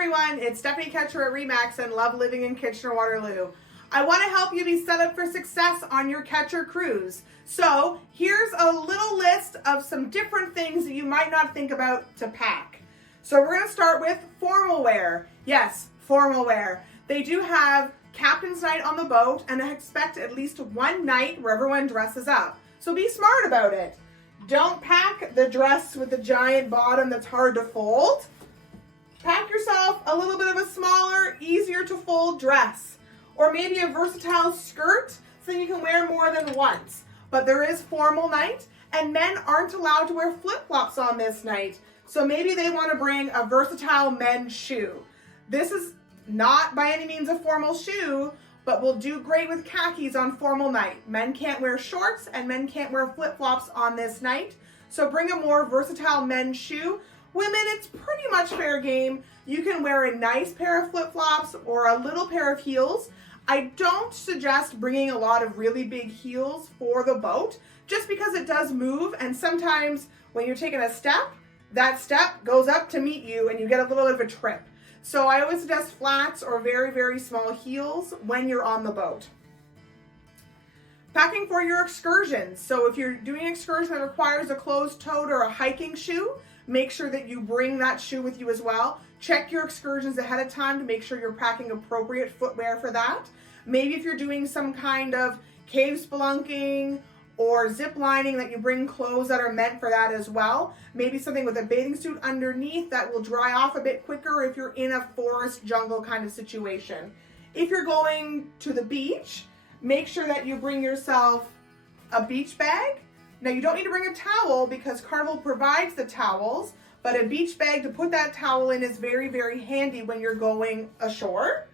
everyone, it's Stephanie Ketcher at Remax and love living in Kitchener-Waterloo. I want to help you be set up for success on your Ketcher cruise. So here's a little list of some different things that you might not think about to pack. So we're going to start with formal wear. Yes, formal wear. They do have captain's night on the boat and I expect at least one night where everyone dresses up. So be smart about it. Don't pack the dress with the giant bottom that's hard to fold. Pack yourself a little bit of a smaller, easier to fold dress. Or maybe a versatile skirt so you can wear more than once. But there is formal night and men aren't allowed to wear flip-flops on this night. So maybe they want to bring a versatile men's shoe. This is not by any means a formal shoe, but will do great with khakis on formal night. Men can't wear shorts and men can't wear flip-flops on this night. So bring a more versatile men's shoe. Women, it's pretty much fair game. You can wear a nice pair of flip-flops or a little pair of heels. I don't suggest bringing a lot of really big heels for the boat, just because it does move, and sometimes when you're taking a step, that step goes up to meet you and you get a little bit of a trip. So I always suggest flats or very, very small heels when you're on the boat. Packing for your excursions. So if you're doing an excursion that requires a closed-toed or a hiking shoe, make sure that you bring that shoe with you as well. Check your excursions ahead of time to make sure you're packing appropriate footwear for that. Maybe if you're doing some kind of cave spelunking or zip lining, that you bring clothes that are meant for that as well. Maybe something with a bathing suit underneath that will dry off a bit quicker if you're in a forest jungle kind of situation. If you're going to the beach, make sure that you bring yourself a beach bag. Now you don't need to bring a towel because Carnival provides the towels, but a beach bag to put that towel in is very, very handy when you're going ashore.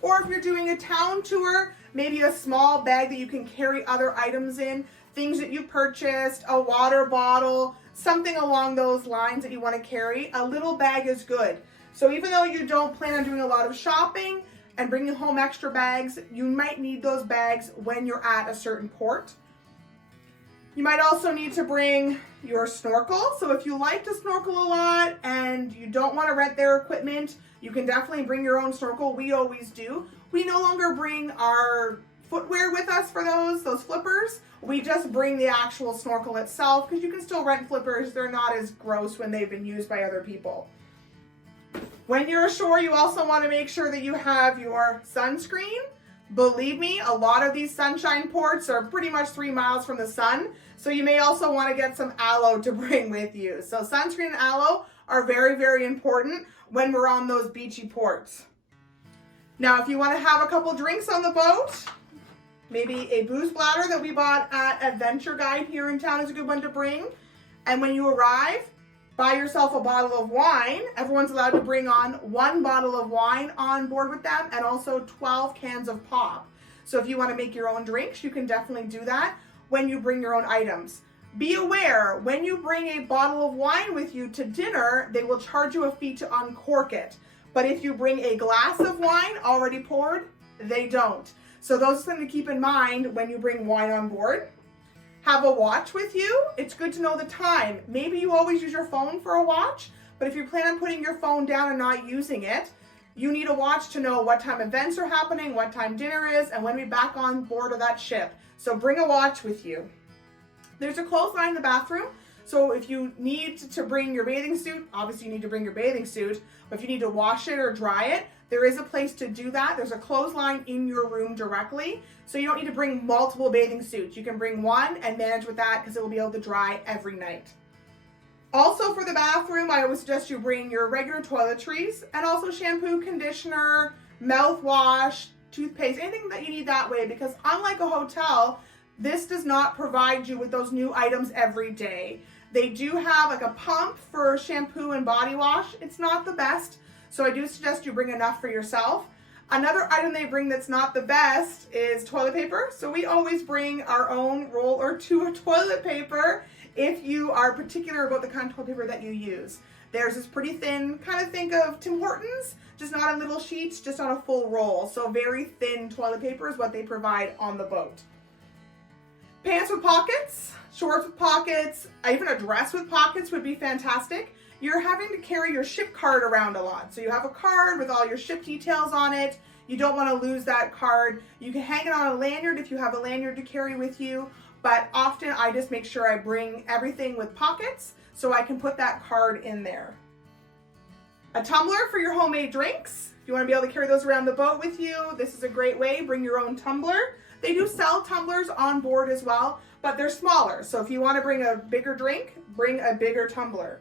Or if you're doing a town tour, maybe a small bag that you can carry other items in, things that you purchased, a water bottle, something along those lines that you want to carry. A little bag is good. So even though you don't plan on doing a lot of shopping and bringing home extra bags, you might need those bags when you're at a certain port. You might also need to bring your snorkel. So if you like to snorkel a lot and you don't want to rent their equipment, you can definitely bring your own snorkel. We always do. We no longer bring our footwear with us for those flippers. We just bring the actual snorkel itself because you can still rent flippers. They're not as gross when they've been used by other people. When you're ashore, you also want to make sure that you have your sunscreen. Believe me, a lot of these sunshine ports are pretty much 3 miles from the sun, so you may also want to get some aloe to bring with you. So sunscreen and aloe are very, very important when we're on those beachy ports. Now, if you want to have a couple drinks on the boat, maybe a booze bladder that we bought at Adventure Guide here in town is a good one to bring. And when you arrive, buy yourself a bottle of wine. Everyone's allowed to bring on 1 bottle of wine on board with them and also 12 cans of pop. So if you want to make your own drinks, you can definitely do that when you bring your own items. Be aware, when you bring a bottle of wine with you to dinner, they will charge you a fee to uncork it. But if you bring a glass of wine already poured, they don't. So those are something to keep in mind when you bring wine on board. Have a watch with you. It's good to know the time. Maybe you always use your phone for a watch, but if you plan on putting your phone down and not using it, you need a watch to know what time events are happening, what time dinner is, and when to be back on board of that ship. So bring a watch with you. There's a clothesline in the bathroom. So if you need to bring your bathing suit, obviously you need to bring your bathing suit, but if you need to wash it or dry it, there is a place to do that. There's a clothesline in your room directly. So you don't need to bring multiple bathing suits. You can bring one and manage with that because it will be able to dry every night. Also for the bathroom, I always suggest you bring your regular toiletries and also shampoo, conditioner, mouthwash, toothpaste, anything that you need that way, because unlike a hotel, this does not provide you with those new items every day. They do have like a pump for shampoo and body wash. It's not the best, so I do suggest you bring enough for yourself. Another item they bring that's not the best is toilet paper. So we always bring our own roll or 2 of toilet paper if you are particular about the kind of toilet paper that you use. Theirs is pretty thin, kind of think of Tim Hortons, just not on little sheets, just on a full roll. So very thin toilet paper is what they provide on the boat. Pants with pockets, shorts with pockets, even a dress with pockets would be fantastic. you're having to carry your ship card around a lot. So you have a card with all your ship details on it. You don't want to lose that card. You can hang it on a lanyard if you have a lanyard to carry with you, but often I just make sure I bring everything with pockets so I can put that card in there. A tumbler for your homemade drinks. If you want to be able to carry those around the boat with you, this is a great way. Bring your own tumbler. They do sell tumblers on board as well, but they're smaller. So if you want to bring a bigger drink, bring a bigger tumbler.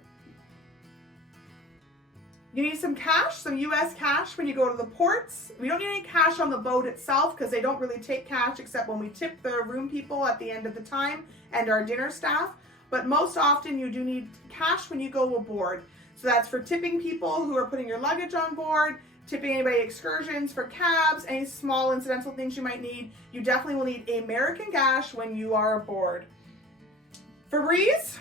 You need some cash, some US cash when you go to the ports. We don't need any cash on the boat itself because they don't really take cash except when we tip the room people at the end of the time and our dinner staff. But most often you do need cash when you go aboard. So that's for tipping people who are putting your luggage on board, tipping anybody excursions, for cabs, any small incidental things you might need. You definitely will need American cash when you are aboard. Febreze.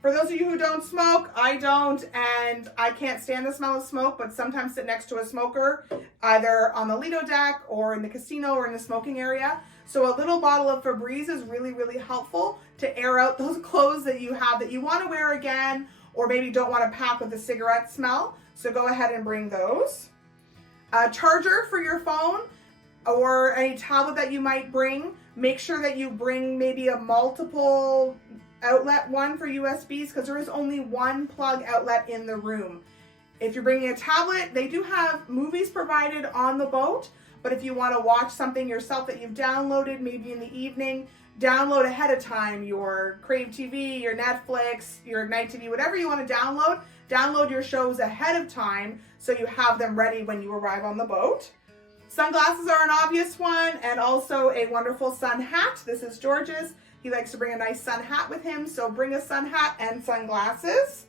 For those of you who don't smoke, I don't, and I can't stand the smell of smoke, but sometimes sit next to a smoker, either on the Lido deck or in the casino or in the smoking area. So a little bottle of Febreze is really, really helpful to air out those clothes that you have that you want to wear again, or maybe don't want to pack with a cigarette smell. So go ahead and bring those. A charger for your phone or any tablet that you might bring. Make sure that you bring maybe a multiple outlet one for USBs because there is only one plug outlet in the room. If you're bringing a tablet, they do have movies provided on the boat, but if you want to watch something yourself that you've downloaded maybe in the evening, download ahead of time your Crave TV, your Netflix, your Night TV, whatever you want to download your shows ahead of time so you have them ready when you arrive on the boat. Sunglasses are an obvious one, and also a wonderful sun hat. This is George's. He likes to bring a nice sun hat with him, so bring a sun hat and sunglasses.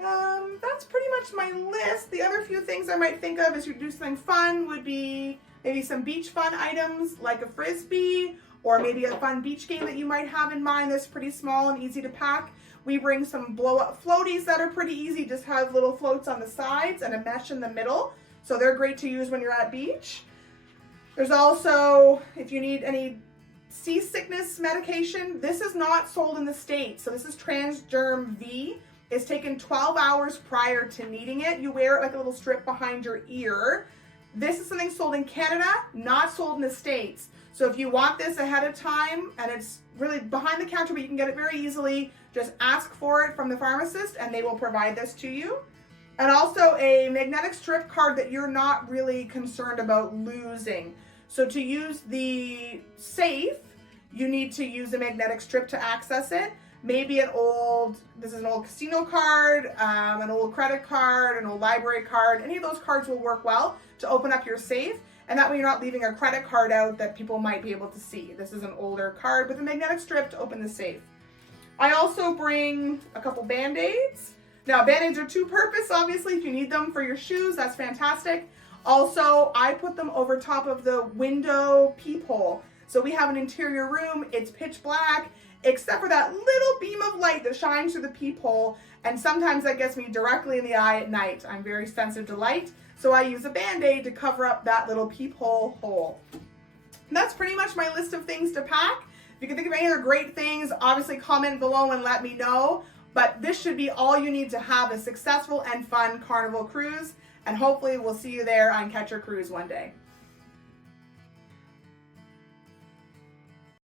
That's pretty much my list. The other few things I might think of as you do something fun would be maybe some beach fun items like a frisbee, or maybe a fun beach game that you might have in mind that's pretty small and easy to pack. We bring some blow-up floaties that are pretty easy, just have little floats on the sides and a mesh in the middle. So they're great to use when you're at beach. There's also, if you need any seasickness medication, this is not sold in the States. So this is Transderm V. It's taken 12 hours prior to needing it. You wear it like a little strip behind your ear. This is something sold in Canada, not sold in the States. So if you want this ahead of time, and it's really behind the counter, but you can get it very easily, just ask for it from the pharmacist and they will provide this to you. And also a magnetic strip card that you're not really concerned about losing. So to use the safe, you need to use a magnetic strip to access it. Maybe this is an old casino card, an old credit card, an old library card. Any of those cards will work well to open up your safe. And that way you're not leaving a credit card out that people might be able to see. This is an older card with a magnetic strip to open the safe. I also bring a couple Band-Aids. Now, Band-Aids are two-purpose, obviously. If you need them for your shoes, that's fantastic. Also, I put them over top of the window peephole. So we have an interior room, it's pitch black, except for that little beam of light that shines through the peephole, and sometimes that gets me directly in the eye at night. I'm very sensitive to light, so I use a Band-Aid to cover up that little peephole hole. And that's pretty much my list of things to pack. If you can think of any other great things, obviously comment below and let me know. But this should be all you need to have a successful and fun Carnival cruise. And hopefully we'll see you there on Catch Your Cruise one day.